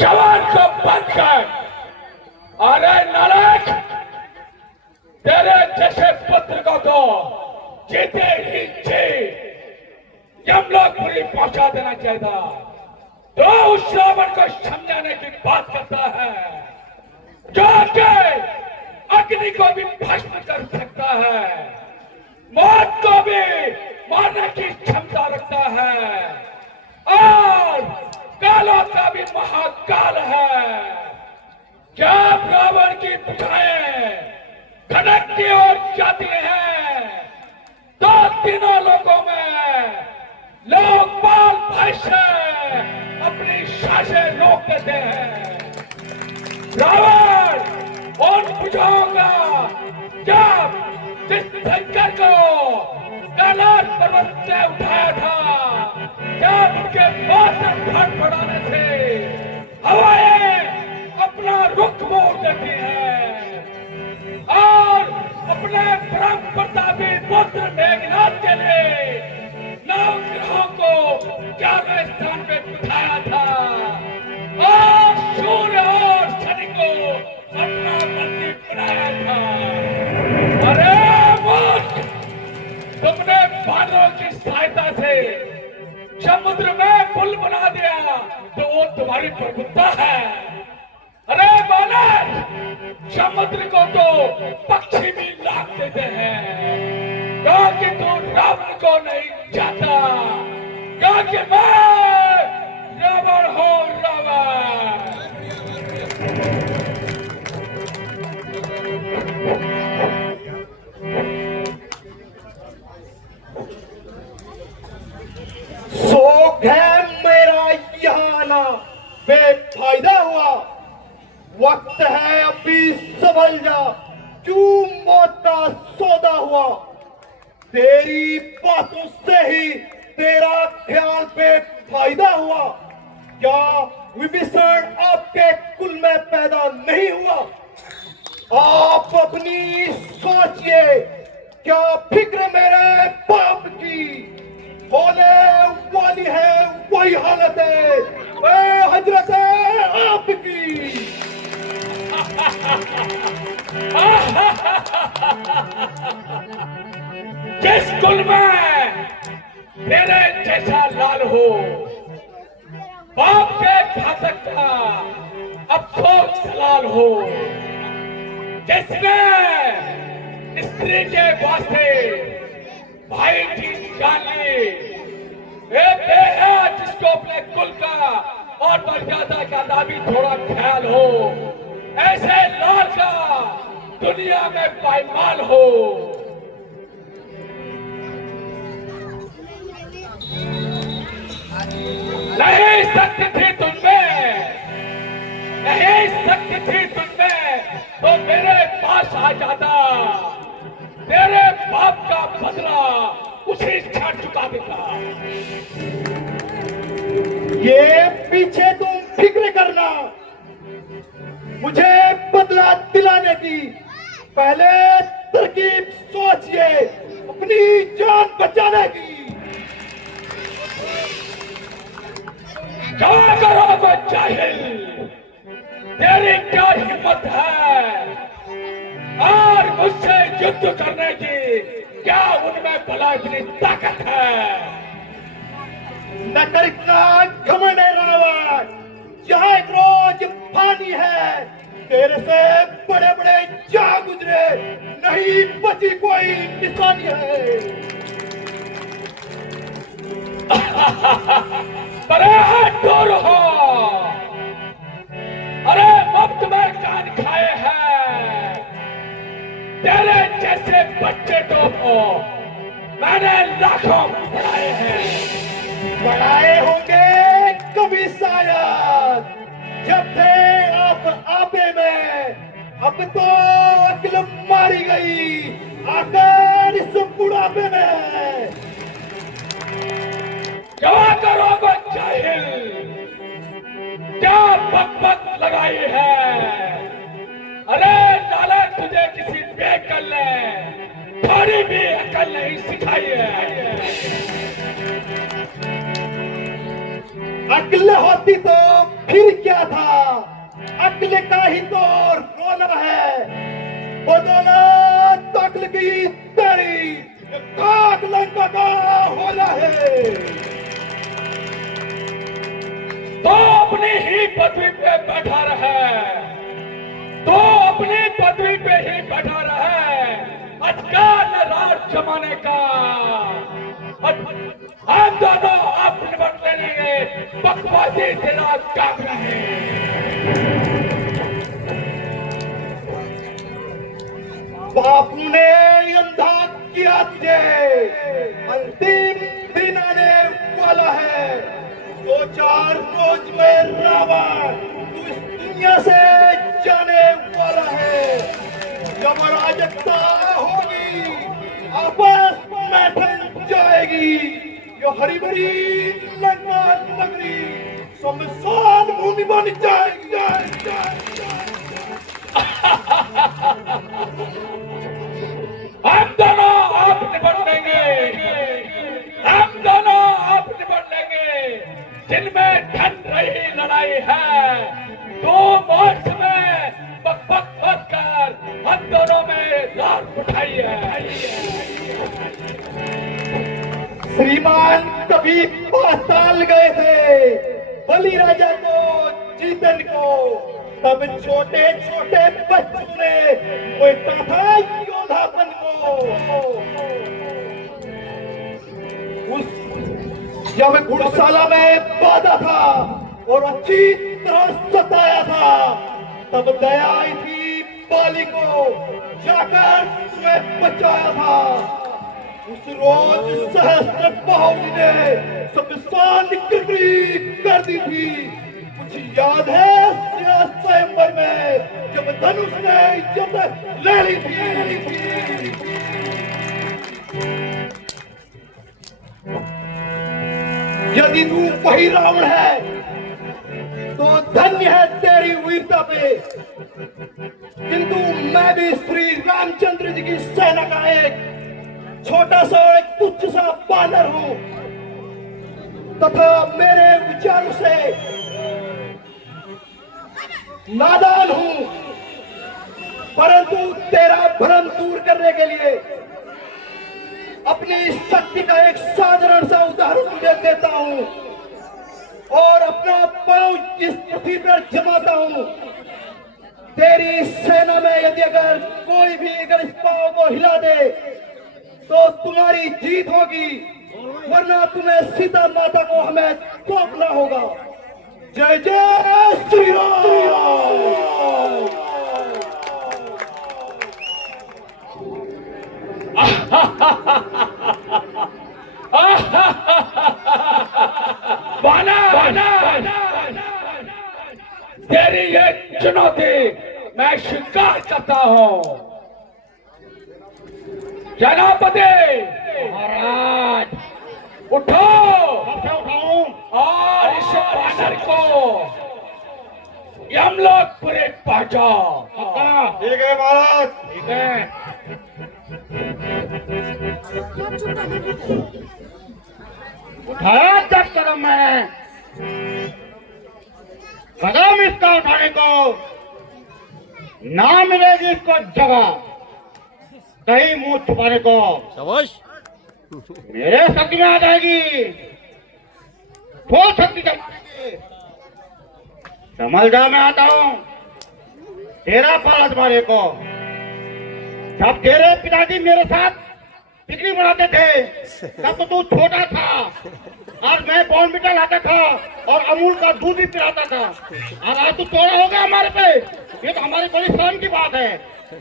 जवान को बंद कर। अरे नालायक, तेरे जैसे पुत्र को तो जीते ही जी यमलोकपुरी पहुंचा देना चाहिए था। तो उस रावण को समझाने की बात करता है जो के अग्नि को भी भस्म कर सकता है, मौत को भी मारने की क्षमता रखता है और कालों का भी महाकाल है। जब रावण की बुझाएं खड़कती और जाती हैं तो तीनों लोगों में लोकपाल भय से अपनी सांसें रोक देते हैं। रावण उन बुझाऊंगा जब जिस भयंकर को कैलाश पर्वत से उठाया था, जब उनके मौसम फड़फड़ाने से हवाएं अपना रुख मोड़ देती हैं और अपने परम प्रतापी पुत्र मेघनाथ के लिए नवग्रहों को 11वें स्थान पे बिठाया था और सूर्य और शनि को अपना बंदी बनाया था। अरे मूर्ख, तुमने बानरों की सहायता से समुद्र में पुल बना दिया तो वो तुम्हारी प्रभुता है। अरे बालक, समुद्र को तो पक्षी भी लाख देते हैं क्योंकि तू रावण को नहीं जाता, क्योंकि मैं रावण हूं। रावण शौक है मेरा यहाँ आना, बेफायदा हुआ। वक्त है अभी संभल जा, क्यों मौत का सौदा हुआ। तेरी बातों से ही तेरा ख्याल बेफायदा हुआ। क्या विभीषण आपके कुल में पैदा नहीं हुआ? आप अपनी सोचिए, क्या फिक्र मेरे बाप की होने वाली है वही हालत है हजरत आपकी। जिस कुल में तेरे जैसा लाल हो, बाप के घातक का अफसोस दलाल हो, जिसने स्त्री के वास्ते भाई की जान ली, जिसको अपने कुल का और मर्यादा का दाबी थोड़ा ख्याल हो, ऐसे लाल का दुनिया में पायमाल हो। नहीं शक्ति थी तुझमें, नहीं शक्ति थी तुझमें तो मेरे पास आ जाता, तेरे बाप का बदला उसी क्षण चुका देता। ये पीछे तुम फिक्र करना, मुझे बदला दिलाने की पहले तरकीब सोचिए अपनी जान बचाने की। क्या करोगे जाहिल, तेरी क्या हिम्मत है और मुझसे युद्ध करने की क्या उनमें भला इतनी ताकत है। नगर का घमंड है रावण, जहाँ एक रोज पानी है, तेरे से बड़े बड़े जा गुजरे, नहीं बची कोई निशानी है। अरे दूर हो, अरे मुफ्त में कान खाए हैं, तेरे जैसे बच्चे तो हो मैंने लाखों पढ़ाए हैं। पढ़ाए होंगे कभी शायद जब थे आप आपे में, अब तो अक्ल मारी गई आकर इस बुढ़ापे में। क्या करोगे जाहिल, क्या बकबक लगाई है। अरे नाला तुझे किसी बेअक्ल ने थोड़ी भी अकल नहीं सिखाई है। अक्ल होती तो फिर क्या था, तो अपनी ही पदवी पे बैठा रहे, तो अपनी पदवी पे ही बैठा रहे, अधिकार न राज जमाने का। हम दोनों आप निपट लेंगे, बकवासी तेरा काम नहीं। बापू ने अंधा किया तुझे, अंतिम दिन आने वाला है। 2-4 रोज में रावण तू इस दुनिया से जाने वाला है। जब अराजकता होगी, आपस में ठन जाएगी, ये हरी भरी लंका नगरी शमशान भूमि बन जाएगी। हम दोनों आप निपट लेंगे, हम दोनों आप निपट लेंगे। जिनमें ठन रही लड़ाई है, 2 मार्च में बक बक बक कर हम दोनों में लात उठाई है। श्रीमान कभी पाताल गए थे बलि राजा को जीतन को, तब छोटे छोटे बच्चों ने देखा था योधापन को। उस जब घुड़शाला में बांधा था और अच्छी तरह सताया था, तब दया आई थी बाली को, जाकर तुम्हें बचाया था। उस रोज सहस्त्र बाहुली ने शमशान गिरवी कर दी थी। कुछ याद है स्वयंवर में जब धनुष ने इज्जत ले ली थी। यदि तू वही रावण है तो धन्य है तेरी वीरता पे, किंतु मैं भी श्री रामचंद्र जी की सेना का एक छोटा सा एक तुच्छ सा बानर हूं, तथा मेरे विचारों से नादान हूं। परंतु तेरा भ्रम दूर करने के लिए अपनी शक्ति का एक साधारण सा उदाहरण तुझे देता हूं और अपना पांव इस पृथ्वी पर जमाता हूं। तेरी सेना में यदि अगर कोई भी अगर इस पांव को हिला दे तो तुम्हारी जीत होगी, वरना तुम्हें सीता माता को हमें सौंपना होगा। जय जय श्री राम। तेरी ये चुनौती मैं स्वीकार करता हूं। सेनापति महाराज, उठो और इस बानर को यमलोकपुरी पहुंचाओ। ठीक है महाराज। ठीक है। उठाया जब कदम मैं कदम इसका उठाने को ना मिलेगी इसको जगह, कहीं मुंह छुपाने को मेरे शक्ति में आ जाएगी, ठोस शक्ति जमाएगी। समझ जा, मैं आता हूं तेरा पाला तुम्हारे को। जब तेरे पिताजी मेरे साथ पिकनिक मनाते थे तब तो तू छोटा था और मैं बॉर्नविटा लाता था और अमूल का दूध भी पिलाता था, और आज तू चौड़ा हो गया हमारे पे। ये तो हमारी बड़ी शर्म की बात है।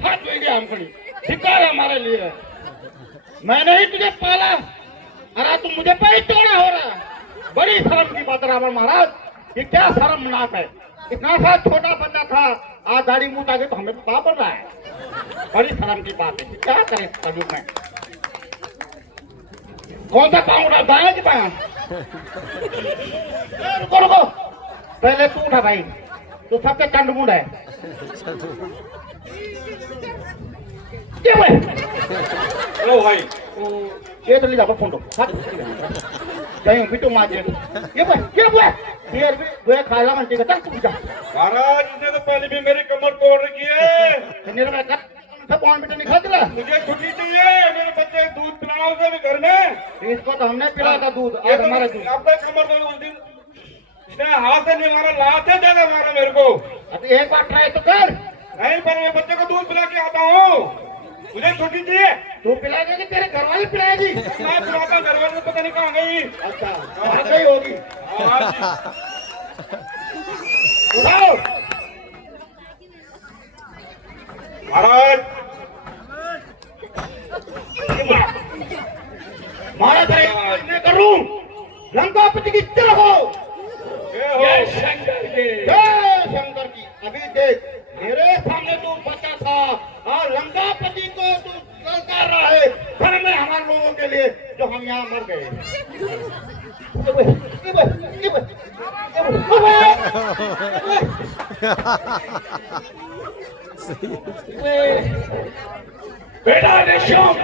हाथ धोएंगे हम खड़ी, धिक्कार है हमारे लिए। मैंने ही तुझे पाला और आज तू मुझे पे ही चौड़ा हो रहा है। बड़ी शर्म की बात है रावण महाराज, ये क्या शर्मनाक है। इतना सा छोटा बच्चा था, आज दाढ़ी मुंह आगे तो हमें तो पा पड़ रहा है। बड़ी शर्म की बात है, क्या करें कलयुग में। कौन सा पाँव उठा, दाएं कि बाएं? रुको रुको, पहले तू उठा भाई, तो सबके चंडमुंड है। क्या हुआ? हेलो भाई, ये तो लीजिए फोन दो, कहीं बिटू मार दे। ये हुआ फिर भी वे खाला मंटी का तक पूछा महाराज ने तो पहले भी मेरी कमर तोड़ रखी है। निर्भय कर सब कौन बेटा निकाल दिला मुझे छुट्टी चाहिए, मेरे बच्चे दूध पिलाना उसे भी घर में। इसको तो हमने पिलाया था दूध आज हमारा दूध आपका कमर दर्द उस दिन इसने हाथ से नहीं मारा, लाते ज्यादा मारा मेरे को। अब एक बार ट्राई तो कर नहीं, पर मैं बच्चे को दूध पिला के आता हूँ, मुझे छुट्टी चाहिए। तू पिलाएगा कि तेरे घर वाले पिलाएगी मैं पिलाता हूँ, घर वाले पता नहीं कहाँ गई। अच्छा वहां गई होगी उठाओ महाराज महाराज मैं करूं लंकापति की जय हो जय शंकर जी। जय शंकर की। अभी देख मेरे सामने तू बचा था और लंकापति को तू ललकार रहा है घर में हमारे लोगों के लिए जो हम यहाँ मर गए। बेटा निशुम्भ